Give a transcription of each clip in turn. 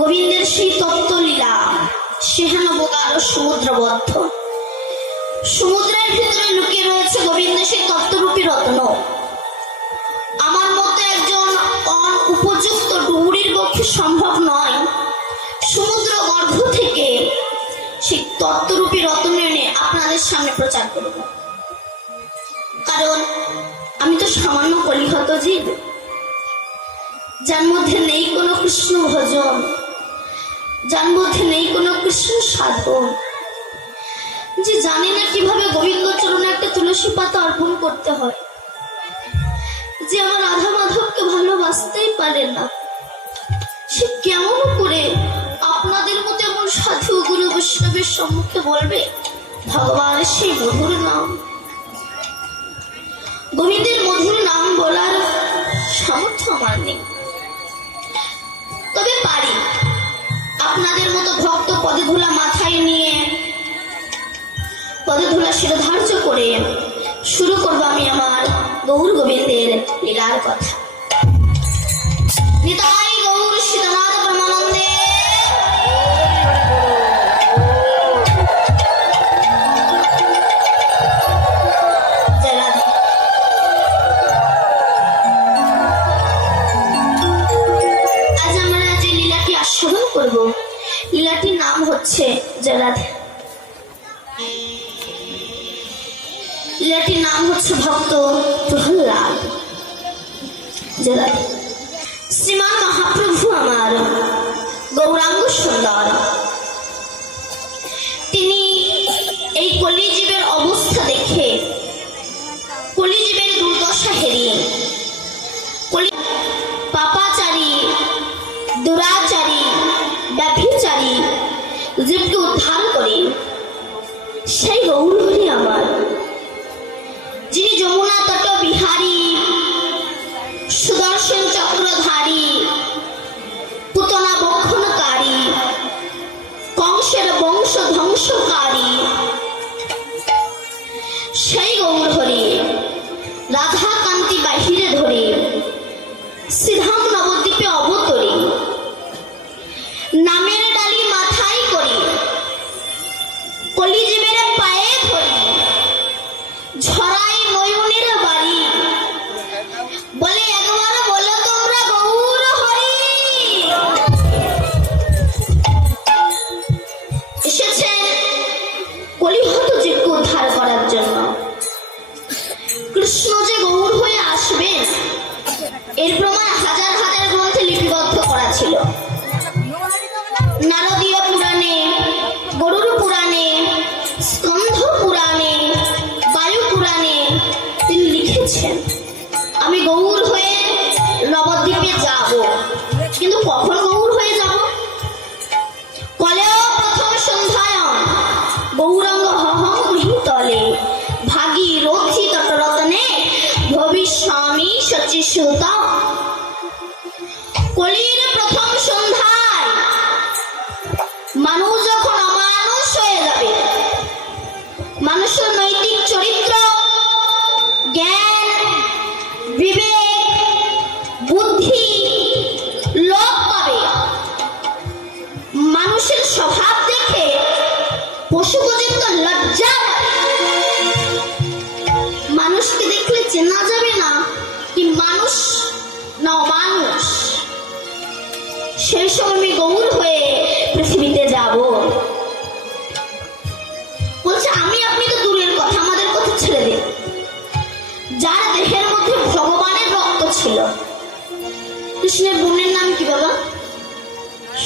গোবিন্দের সেই তত্ত্বলীলা সেহানবগার সমুদ্রবদ্ধ। সমুদ্রের ভিতরে লুকিয়ে রয়েছে গোবিন্দের সেই তত্ত্বরূপী রত্ন। আমার মতো একজন উপযুক্ত ডুবুরির পক্ষে সম্ভব নয় সমুদ্র গর্ভ থেকে সেই তত্ত্বরূপী রত্ন এনে আপনাদের সামনে প্রচার করব। কারণ আমি তো সামান্য কলিহত জীব, যার মধ্যে নেই কোনো কৃষ্ণ ভজন, যার মধ্যে নেই কোনো কৃষ্ণ সাধন, যে জানি না কিভাবে গোবিন্দ চরণে একটা তুলসী পাতা অর্পণ করতে হয়, যে আমার রাধা মাধবকে ভালোবাসতেই পারে না, সে কেমন করে আপনাদের মতো এমন সাধু গুরু বৈষ্ণবের সম্মুখে বলবে ভগবানের সেই মধুর নাম? গোবিন্দের মধুর নাম বলার সামর্থ্য আমার নেই, তবে পারি আপনাদের মতো ভক্ত পদে ধুলা মাথায় নিয়ে পদে ধুলা শিরোধার্য করে শুরু করবো আমি আমার গৌর গোবিন্দের লীলার কথা। নিতাই গৌর সীতানাথ ব্রহ্মানন্দে। আজ আমরা যে লীলাটি আস্বাদন করব, লীলাটির নাম হচ্ছে জয় রাধে। লীলাটির নাম হচ্ছে ভক্ত প্রহ্লাদ। জয় রাধে। শ্রীমান মহাপ্রভু আমার গৌরাঙ্গ সুন্দর, তিনি এই কলিজীবের অবস্থা দেখে, কলিজীবের দুর্দশা হেরিয়ে, পাপাচারী দুরাচারী ব্যভিচারী জীবকে উদ্ধার করে সেই গৌর হরি আমার, যিনি যমুনা তট বিহারী, সুদর্শন চক্রধারী, পুতনা বক্ষণকারী, কংসের বংশ ধ্বংসকারী, সেই গৌর হরি রাধা কান্তি বাহিরে ধরে শ্রীধাম নবদ্বীপে অবতরী, নামের ডালি মাথায় করি, কলিজীবের পায়ে ধরি, ঝরাই নয়নের বাড়ি, বলে একবার বলো তোমরা গৌর হরি। এসেছেন কলিহত জীবকে উদ্ধার করার জন্য। কৃষ্ণ যে গৌর হয়ে আসবেন এর প্রমাণ হাজার হাজার গ্রন্থে লিপিবদ্ধ করা ছিল। নারদীয় পুরাণে, গরুড় পুরাণে, স্কন্ধ পুরাণে, বায়ু পুরাণে তিনি লিখেছেন আমি গৌর হয়ে নবদ্বীপে যাব। কিন্তু কখন গৌর হয়ে যাব? কলেও প্রথম সন্ধ্যায়ন গৌরাঙ্গ হহং মহিতলে ভাগীরথী তটরত্নে ভবিষ্যামি শচীসুত। কলির প্রথম সন্ধ্যায় মানুষ যখন অমানুষ হয়ে যাবে, মানুষের নৈতিক চরিত্র, জ্ঞান, বিবেক, বুদ্ধি লোপ পাবে, মানুষের স্বভাব দেখে পশু পর্যন্ত লজ্জা পাবে, মানুষকে দেখলে চেনা যাবে না কি মানুষ না অমানুষ। সেই সময় আমি গৌর হয়ে পৃথিবীতে যাব। বলছে আমি আপনি তো দূরের কথা, আমাদের কথা ছেড়ে দিন। যার দেহের মধ্যে ভগবানের রক্ত ছিল, কৃষ্ণের বোনের নাম কি বাবা?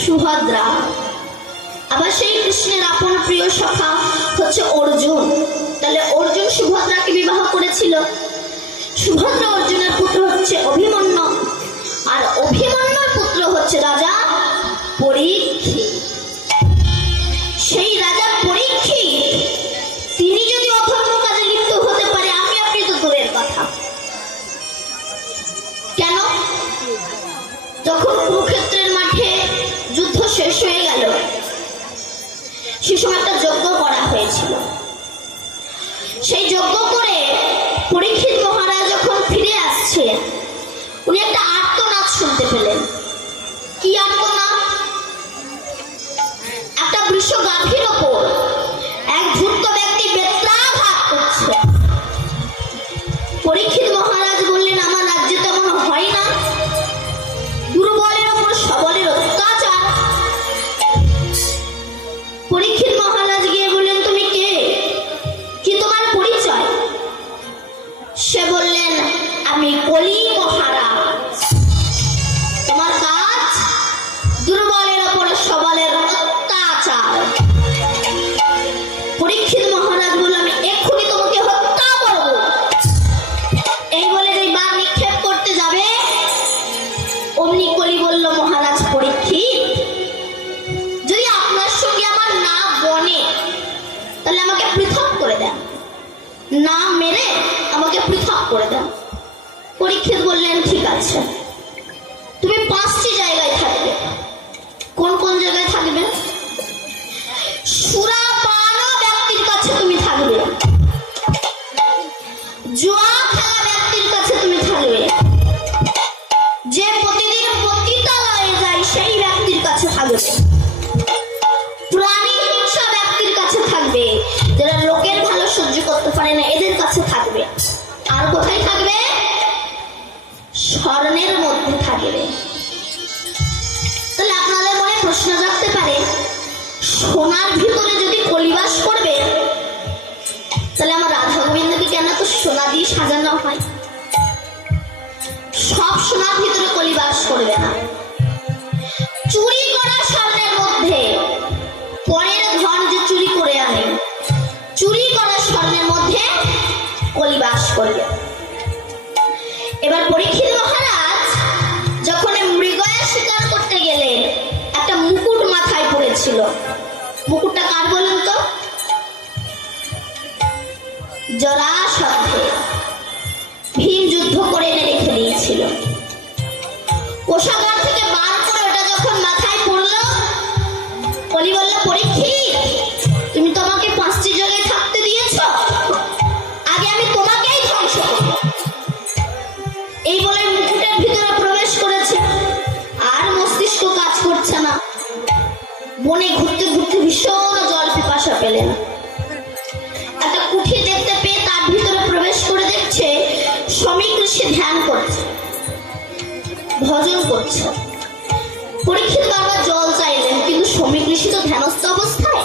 সুভদ্রা। আবার সেই কৃষ্ণের আপন প্রিয় সখা হচ্ছে অর্জুন। তাহলে অর্জুন সুভদ্রাকে বিবাহ করেছিল। সুভদ্রা অর্জুনের পুত্র হচ্ছে অভিমন্যু, আর অভিমন্যুর পুত্র হচ্ছে রাজা পরীক্ষিত। সেই রাজা পরীক্ষিত তিনি যদি অধর্ম কাজে লিপ্ত হতে পারে, আমি আপনি তো দূরের কথা। কেন? যখন কুরুক্ষেত্রের মাঠে যুদ্ধ শেষ হয়ে গেল, সে সময় একটা যজ্ঞ করা হয়েছিল। সেই যজ্ঞ করে পরীক্ষিত মহারাজ যখন ফিরে আসছে, উনি একটা আর্তনাদ শুনতে পেলেন। কি আর্তনাদ? বৃষ গাভীর ওপর এক ধূর্ত ব্যক্তি বেত্রাঘাত করছে। পরীক্ষিত মহারাজ বললেন, আমার রাজ্যে তেমন হয় না, দুর্বলের ওপর সবলের অত্যাচার। পরীক্ষিত মহারাজ গিয়ে বললেন, তুমি কে, কি তোমার পরিচয়? সে বললেন, আমি কলি মহারাজ। তোমার কাজ দুর্বলের ওপর সবলের অত্যাচার। পরীক্ষিত মহারাজ বলল, আমি এক্ষুনি তোমাকে হত্যা করব। এই বলে যে বাঘ নিক্ষেপ করতে যাবে, অমনি কলি বলল, মহারাজ পরীক্ষিত, যদি আপনার সঙ্গে আমার না বনে তাহলে আমাকে পৃথক করে দেন, না মেরে আমাকে পৃথক করে দেন। পরীক্ষিত বললেন, ঠিক আছে, তুমি 5টি জায়গায় থাকবে। কোন কোন জায়গায় থাকবে? সুরাপান ব্যক্তির কাছে তুমি থাকবে, জুয়া খেলা ব্যক্তির কাছে তুমি থাকবে, যে প্রতিদিন পতিতালয়ে যায় সেই ব্যক্তির কাছে থাকবে, প্রাণী হিংসা ব্যক্তির কাছে থাকবে, যারা লোকের ভালো সহ্য করতে পারে না এদের কাছে থাকবে। আর কোথায় থাকবে? স্বর্ণের মধ্যে থাকবে। তাহলে আপনাদের মনে প্রশ্ন জাগতে পারে, সোনার ভিতরে যদি কলিবাস করবে, তাহলে আমার রাধা গোবিন্দকে কেন তো সোনা দিয়ে সাজানো হয়? সব সোনার ভিতরে কলিবাস করবে না। চুরি করা স্বর্ণের মধ্যে, পরের ধন যে চুরি করে আনে, চুরি করা স্বর্ণের মধ্যে কলিবাস করবে। এবার পরীক্ষিত মহারাজ যখন মৃগয়া শিকার করতে গেলেন, একটা মুকুট মাথায় পড়েছিল। মুকুটটা কার বলেন তো? জরাসন্ধের। ভীম যুদ্ধ করে এনে রেখে দিয়েছিল। কোষাগার থেকে বার করে ওটা যখন মাথায় পড়লো, কলি বলল, পরীক্ষিত, তুমি তো আমাকে 5টি জায়গায় থাকতে দিয়েছ, আগে আমি তোমাকেই ধ্বংস করব। এই বলে মুকুটের ভিতরে প্রবেশ করেছে, আর মস্তিষ্ক কাজ করছে না। বনে ঘুরতে ঘুরতে ভীষণ জল পিপাসা পেলেন। একটা কুঠি দেখতে পেয়ে তার ভিতরে প্রবেশ করে দেখছে শ্রমিক ঋষি ধ্যান করছে, ভজন করছে। পরীক্ষিত বারবার জল চাইলেন, কিন্তু শ্রমিক ঋষি তো ধ্যানস্থ অবস্থায়,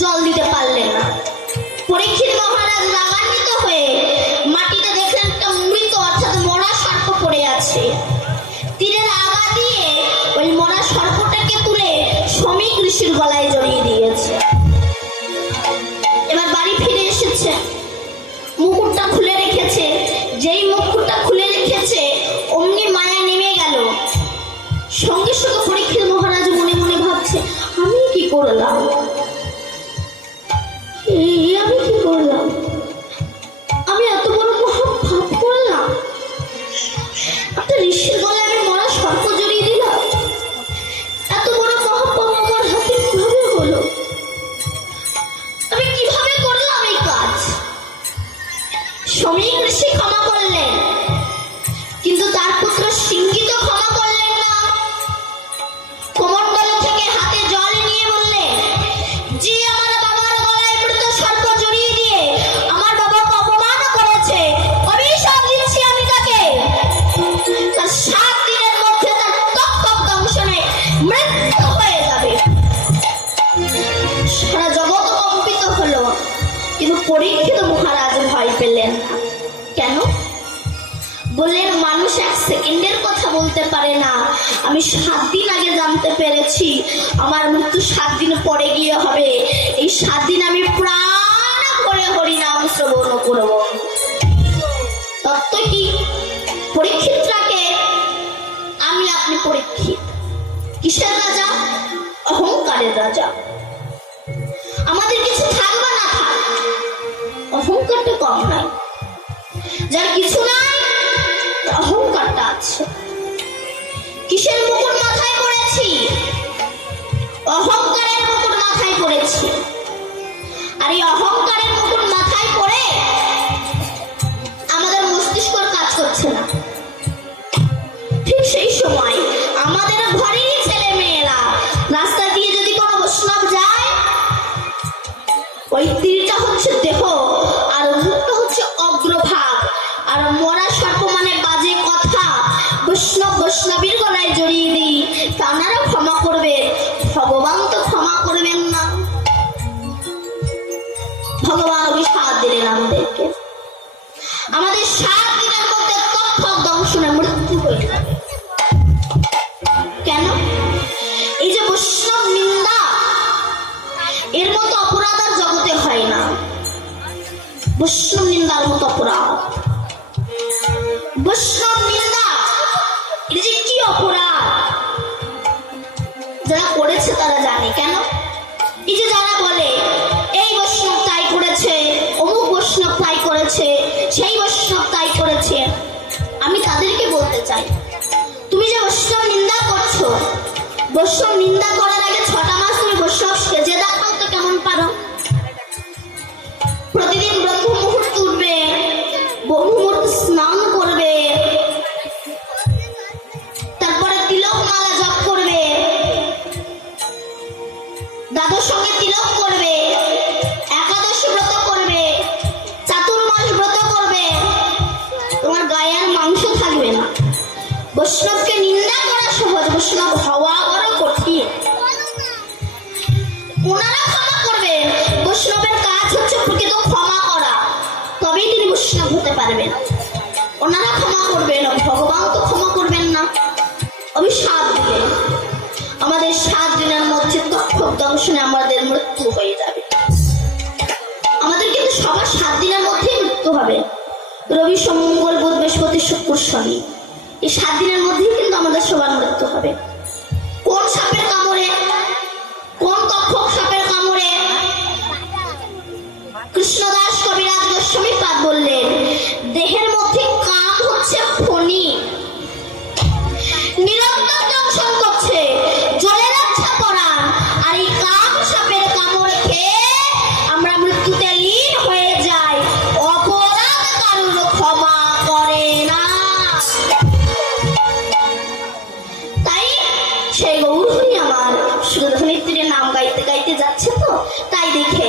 জল দিতে পারলেন না। পরীক্ষিত মহারাজ রাগান্বিত হয়ে মাটিতে দেখলেন একটা মৃত অর্থাৎ মরা সর্প পড়ে আছে। তীরের আগা দিয়ে ওই মরা সর্পটাকে তুলে শ্রমিক ঋষির গলায় জড়িয়ে দিয়েছে। এবার বাড়ি ফিরে এসেছে, মুকুটটা খুলে রেখেছে। যেই মুকুটটা খুলে রেখেছে অমনি মায়া নেমে গেল। সঙ্গে সঙ্গে পরীক্ষিত মহারাজ মনে মনে ভাবছে, আমি কি করলাম, আমি কি করলাম, আমি এত বড় মহাপাপ করলাম, একটা ঋষির গলায় আমি মরা সর্প জড়িয়ে দিলাম, এত বড় মহাপাপ আমার হাতে কিভাবে হলো, আমি কিভাবে করলাম এই কাজ? শ্রমিক ঋষি ক্ষমা করলেন, কিন্তু তার পুত্র সিংহী তো ক্ষমা করলেন না। কমণ্ডল থেকে হাতে জল নিয়ে বললেন, যে আমার বাবার গলায় মৃত সর্প জড়িয়ে দিয়ে আমার বাবাকে অপমান করেছে, অভিশাপ দিচ্ছি আমি তাকে। তার 7 দিনের মধ্যে তার তক্ষক দংশনে মৃত্যু হয়ে যাবে। সারা জগৎ কম্পিত হলো, কিন্তু পরীক্ষিত মহারাজ ভয় পেলেন না। কেন? বললেন, মানুষ 1 সেকেন্ডের কথা বলতে পারে না। আমি 7 দিন আগে জানতে পেরেছি আমার মৃত্যু 7 দিন পরে গিয়ে হবে। এই 7 দিন আমি প্রাণ ভরে হরিনাম শ্রবণ করব। তত্ত্ব কি? পরীক্ষিতটাকে আমি আপনি পরীক্ষিত। কিসের রাজা? অহংকারের রাজা। আমাদের কিছু থাকবে না থাক, অহংকারটা কম নাই। যার কিছু নাই, অহংকারটা আছে। কিসের মুকুট মাথায় পড়েছি? অহংকারের মুকুট মাথায় পড়েছি। আর এই অহংকারের মুকুট মাথায় পড়ে আমাদের মস্তিষ্ক কাজ করছে না। ঠিক সেই সময় আমাদের ঘরেরই ছেলে মেয়েরা রাস্তা দিয়ে যদি কোনো বৈষ্ণব যায়, ওই তীরটা হচ্ছে দেহ আর মুখটা হচ্ছে অগ্রভাগ। আর মরা সর্প মানে বাজে কথা বৈষ্ণবীর গলায় জড়িয়ে দিই, তানারা ক্ষমা করবে, ভগবান তো ক্ষমা করবেন না। ভগবান অভিশাপ দিলেন আমাদেরকে, আমাদের 7 দিনের মধ্যে তক্ষক দংশনে মৃত্যু হয়ে যাবে। কেন? এই যে বৈষ্ণব নিন্দা, এর মতো অপরাধ আর জগতে হয় না। বৈষ্ণব নিন্দার মতো অপরাধ, বৈষ্ণব নিন্দা এটা যে কি অপরাধ যারা করেছে তারা জানে। কেন? এই যে যারা বলে এই বৈষ্ণব তাই করেছে, অমুক বৈষ্ণব তাই করেছে, সেই বৈষ্ণব তাই করেছে, আমি তাদেরকে বলতে চাই, তুমি যে বৈষ্ণব নিন্দা করছো, বৈষ্ণব নিন্দা করার আগে 6টা মাস তুমি বৈষ্ণব সেজে দেখাও তো কেমন পারো। প্রতিদিন ব্রহ্ম মুহূর্তে উঠবে, বহু মুহূর্তে স্নান করবে, তারপরে তিলক মালা জপ করবে, দ্বাদশ সঙ্গে তিলক করবে, একাদশী ব্রত করবে, চাতুর্মাস ব্রত করবে, তোমার গায়ে আর মাংস থাকবে না। বৈষ্ণবকে নিন্দা করা সহজ, বৈষ্ণব হওয়া বড় কঠিন। ওনারা ক্ষমা করবেন, বৈষ্ণবের কাজ হচ্ছে প্রকৃত ক্ষমা করা, তবেই তিনি বৈষ্ণব হতে পারবেন। ওনারা ক্ষমা করবেন, ভগবান তো ক্ষমা করবেন না, অভিশাপ দিবেন। আমাদের 7 দিনের মধ্যে তক্ষক দংশনে আমাদের মৃত্যু হয়ে যাবে। আমাদের কিন্তু সবার 7 দিনের মধ্যেই মৃত্যু হবে। রবি সোম মঙ্গল বুধ বৃহস্পতি শুক্র শনি, এই 7 দিনের মধ্যেই কিন্তু আমাদের সবার মৃত্যু হবে। কোন সাপের কামড়ে, কোন তক্ষক সাপের কামড়ে? কৃষ্ণদাস কবিরাজ গোস্বামী পাদ বললেন, দেহের মধ্যে কাম হচ্ছে ফণি, নিরন্তর দংশন করছে, জ্বলে যাচ্ছে পরাণ, আর এই কাম সাপের কামড় খেয়ে আমরা মৃত্যুতে লীন হয়ে যাই। অপরাধ কারোর ক্ষমা করে না। তাই সেই গৌরহরি আমার সুরধনিত্রীর নাম গাইতে গাইতে যাচ্ছে, তো তাই দেখে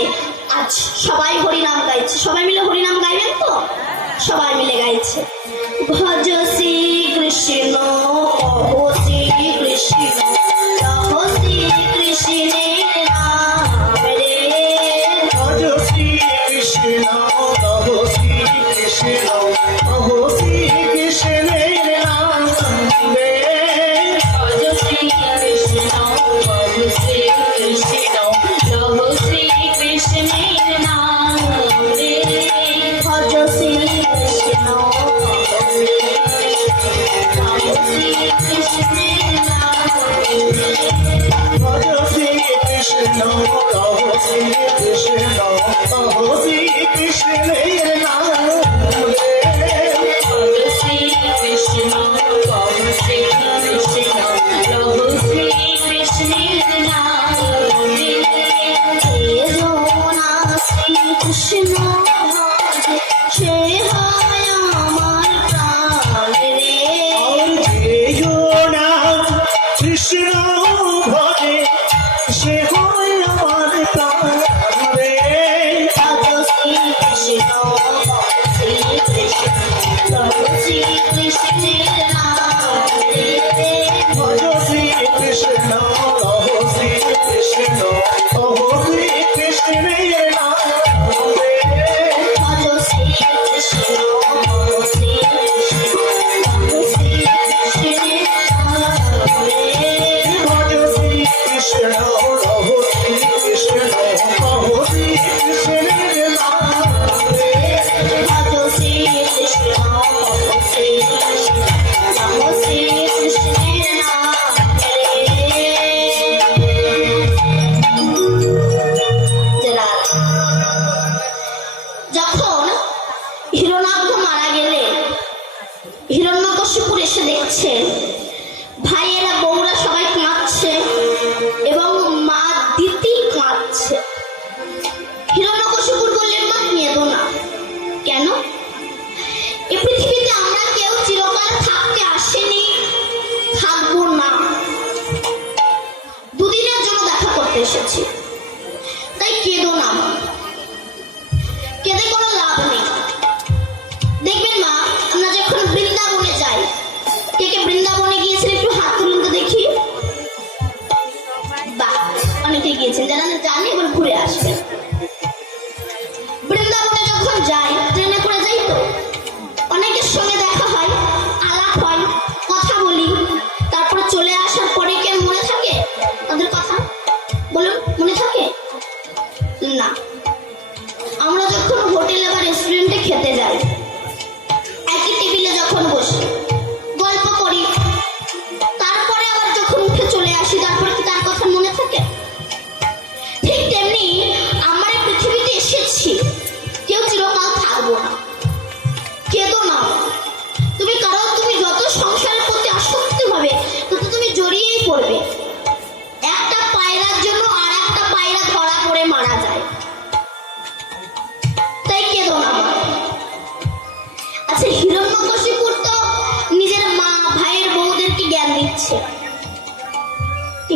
আজ সবাই হরি নাম গাইছে। সবাই মিলে হরি নাম গাইবেন তো? সবাই মিলে গাইছে, ভজ শ্রী কৃষ্ণ কহ শ্রী কৃষ্ণ কহ শ্রী কৃষ্ণের নাম রে, ভজ শ্রী কৃষ্ণ কহ শ্রী কৃষ্ণ কহ শ্রী কৃষ্ণের নাম রে, ভজ শ্রী কৃষ্ণ কহ শ্রী কৃষ্ণ কহ শ্রী কৃষ্ণের নাম রে, ভজ শ্রী কৃষ্ণ কহ শ্রী কহ শ্রী কৃষ্ণের নাম রে, ভজ শ্রী কৃষ্ণ কহ শ্রী কৃষ্ণ কহ শ্রী কৃষ্ণের নাম রে, ভজ শ্রী কৃষ্ণ কহ শ্রী কৃষ্ণ কহ শ্রী কৃষ্ণের নাম রে, যমুনা শ্রী কৃষ্ণ ভজে, সে হয় আমার প্রাণ রে, যেও না কৃষ্ণ ভজে সে হয় আমার প্রাণ রে, ভজ শ্রী কৃষ্ণ ভজ শ্রী কৃষ্ণ ভজ শ্রী কৃষ্ণের নাম রে, ভজ শ্রী কৃষ্ণ কহ শ্রী কৃষ্ণ কহ শ্রী কৃষ্ণের নাম রে, ভজ শ্রী কৃষ্ণ ভজ শ্রী কৃষ্ণ ভজ শ্রী কৃষ্ণের নাম রে, ভজ শ্রী কৃষ্ণ কহ শ্রী কৃষ্ণ কহ শ্রী কৃষ্ণের নাম রে, ভজ শ্রী কৃষ্ণ ভজ শ্রী কৃষ্ণ ভজ শ্রী কৃষ্ণের নাম রে। যখন হিরণ্যাক্ষ মারা গেলেন, হিরণ্যকশিপুর এসে দেখছে ভাইয়েরা বউরা সবাই কাঁদছে এবং মা দিতি কাঁদছে। হিরণ্যকশিপুর বললেন, মা কেঁদো না। কেন? এই পৃথিবীতে আমরা কেউ চিরকাল থাকতে আসেনি, থাকবো না, দুদিনের জন্য দেখা করতে এসেছি, তাই কেঁদো না মা।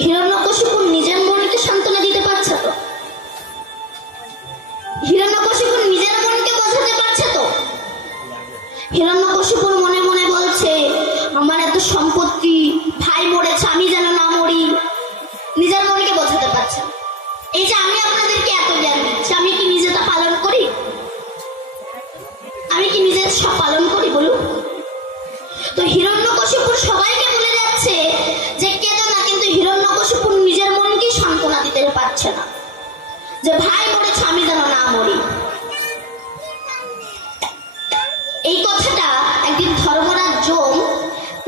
হিরণ্যকশিপু নিজের মনকে সান্ত্বনা দিতে পারছে তো? হিরণ্যকশিপু নিজের মনকে বোঝাতে পারছে তো? হিরণ্যকশিপুর মনে মনে বলছে, আমার এত সম্পত্তি, ভাই মরেছে, আমি যেন না মরি। নিজের মনকে বোঝাতে পারছে না। এই যে আমি আপনাদেরকে এত জ্ঞান দিচ্ছি, আমি কি নিজেটা পালন করি? আমি কি নিজের সব পালন করি বলুন? তো হিরণ্যকশিপুর সবাইকে বলে যাচ্ছে যে কেঁদো না, কিন্তু হিরণ্যকশিপুর নিজের মনকে সান্ত্বনা দিতে পারছে না যে ভাই মরেছে, আমি যেন না মরি। এই কথাটা একদিন ধর্মরাজ যম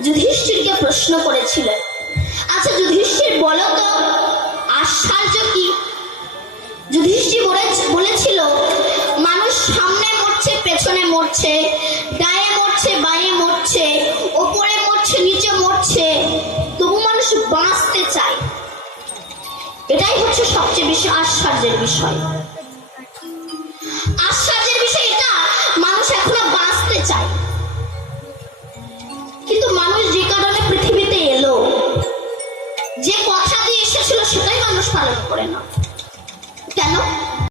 যুধিষ্ঠিরকে প্রশ্ন করেছিলেন, আচ্ছা যুধিষ্ঠির বলো তো আশ্চর্য কি? যুধিষ্ঠির বলেছিল, মানুষ সামনে মরছে, পেছনে মরছে, ডায়ে মরছে, বাঁয়ে মরছে, ওপরে মরছে, নিচে মরছে, তবু মানুষ বাঁচতে চায়। এটাই হচ্ছে সবচেয়ে বেশি আশ্চর্যের বিষয়। আশ্চর্যের বিষয় এটা, মানুষ এখনো বাঁচতে চায়। কিন্তু মানুষ যে কারণে পৃথিবীতে এলো, যে কথা দিয়ে এসেছিল সেটাই মানুষ পালন করে না।